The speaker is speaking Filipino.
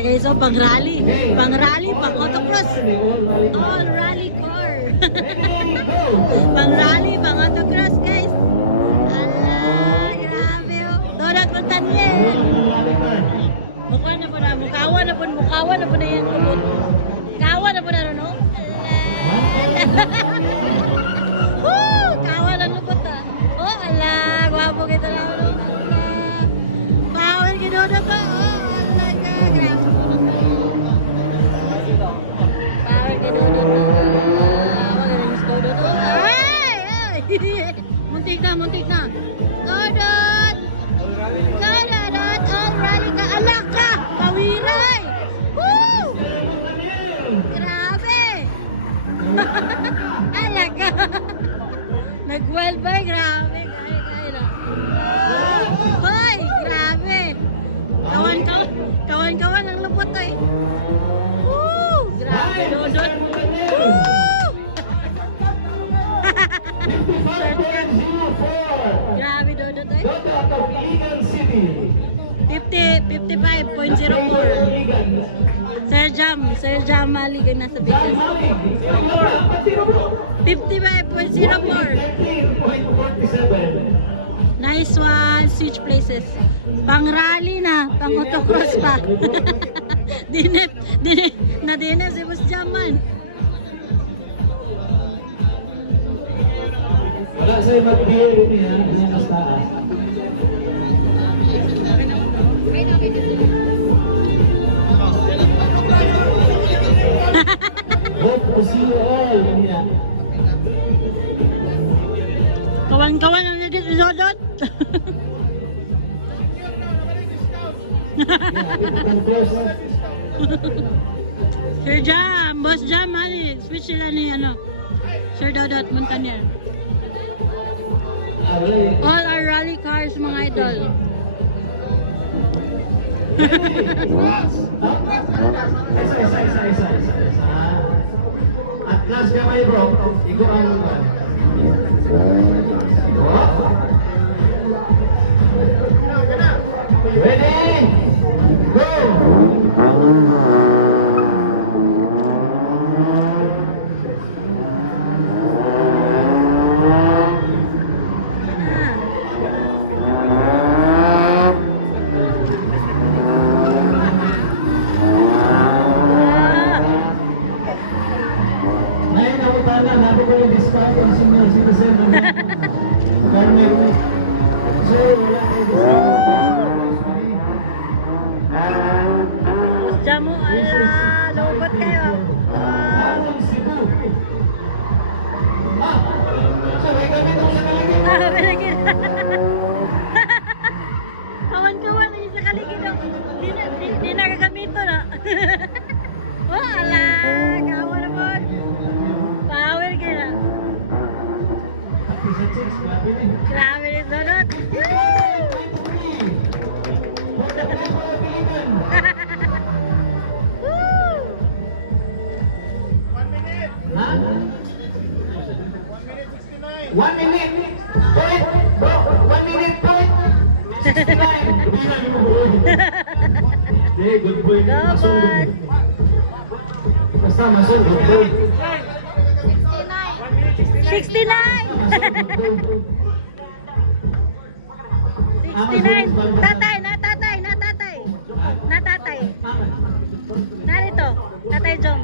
Okay, so pang rally, pang autocross, all rally car. Pang rally, pang autocross, guys. Ala, grabe oh. Donut Montañez. Mukha na po na, mukawa na po na yan. Kawa na po na, no? Ala. Woo! Kawa na lupot ah. Oh, ala, gwapo kita na. Power ginodot pa. Oh, ala ka, grabe. Power ginodot pa. Muntik na. Dodot! Dodot! Oh, rally ka! Alak ka! Pawiray! Woo! Grabe! Alak ka! Nag-wild ba? Grabe! Kaya na. Hoy! Grabe! Kawan-kawan ang lupot eh. Woo! Grabe, Dodot! Woo! Grabe Dodot eh. 55.04. Sir Jam Maligan nasa bigas. 55.04. Nice one. Switch places. Pang rally na. Pang autocross pa. Dinip si Boss Jaman. Wala sa'yo mag-beer niya, mas taas. Hope to see you all niya. Kawan-kawan ang nagit Dodot. Sir Jam, Boss Jam, switch sila ni Sir Dodot Montañez. All our rally cars, mga idol. Isa. At last kamay bro, ikaw ang ready? Go! Jamu, ala, lobot kayo. Balagin. Kawan-kawan, yung sa kaligid. Di nagagamito na. Oh, ala, kawa naman. Power ka na. Grabe rin Dodot. One minute. Point. Bro, 1 minute point. 69. Good boy. Basta masol, good boy. 69. 69. Tatay. Narito. Tatay Jom.